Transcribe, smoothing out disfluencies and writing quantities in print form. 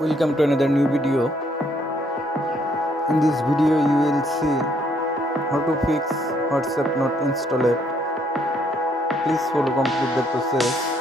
Welcome to another new video. In this video you will see how to fix WhatsApp not installed. Please follow complete the process.